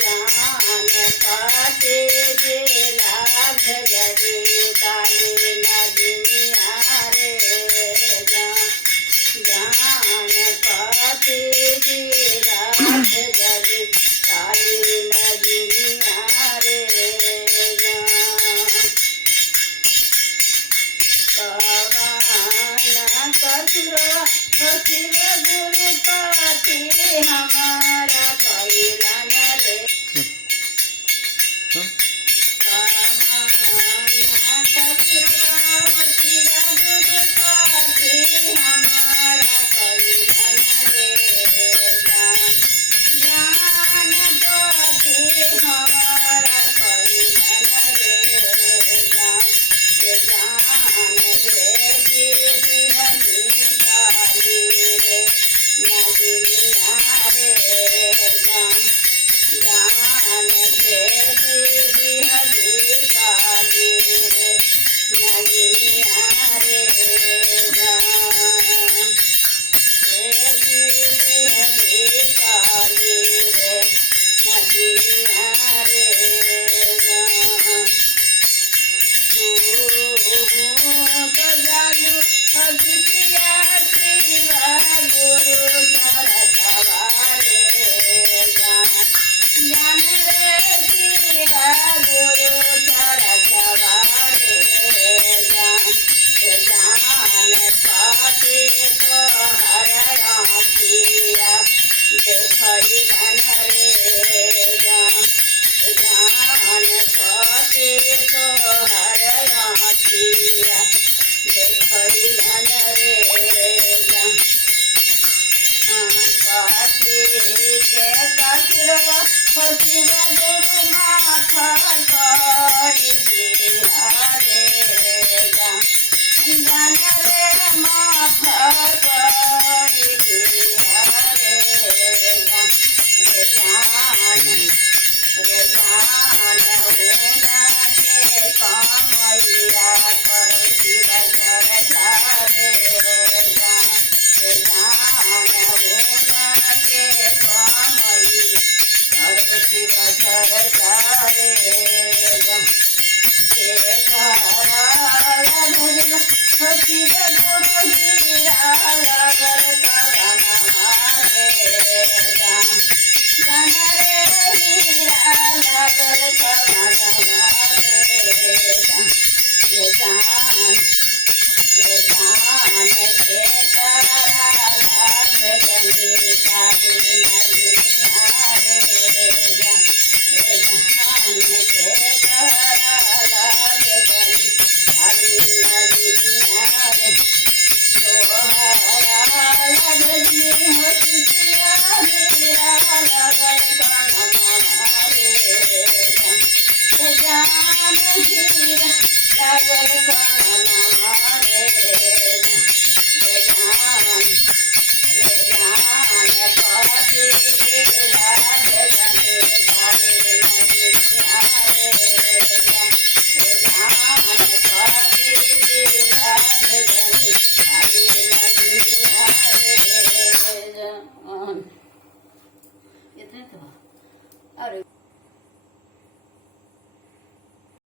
जान पाते गेला भजरे काली नदिया रे जान पाते गेला भजरे काली नदिया रे पवाना कसुरवा फसिल गुरु पाती हमारा कैला न रे पवाना कसुरवा फसिल गुरु पाती हमारा कैला न रे जान पाती हमारा कैला न रे जान भेजी दिहनी काली रे नदिया रे जान भेजी दिहनी काली रे नदिया रे भेजी दिहनी काली रे नदिया रे तो जालू हसतिया शिवा गुरु चरतवारे जान रे शिवा गुरु चरतवारे जान पाती तो हर आँखिया देखई बन रे जान पाती तो हर आँखिया देखई बन रे पाती के कसुरवा फसिल गुरु माफ करी बिहारे जान रे माफ करी बिहारे जान होना के कमैया कर शिव चरचारे जान होना के कमैया कर शिव चरचारे के कराया भजन शिव गुरु हीरा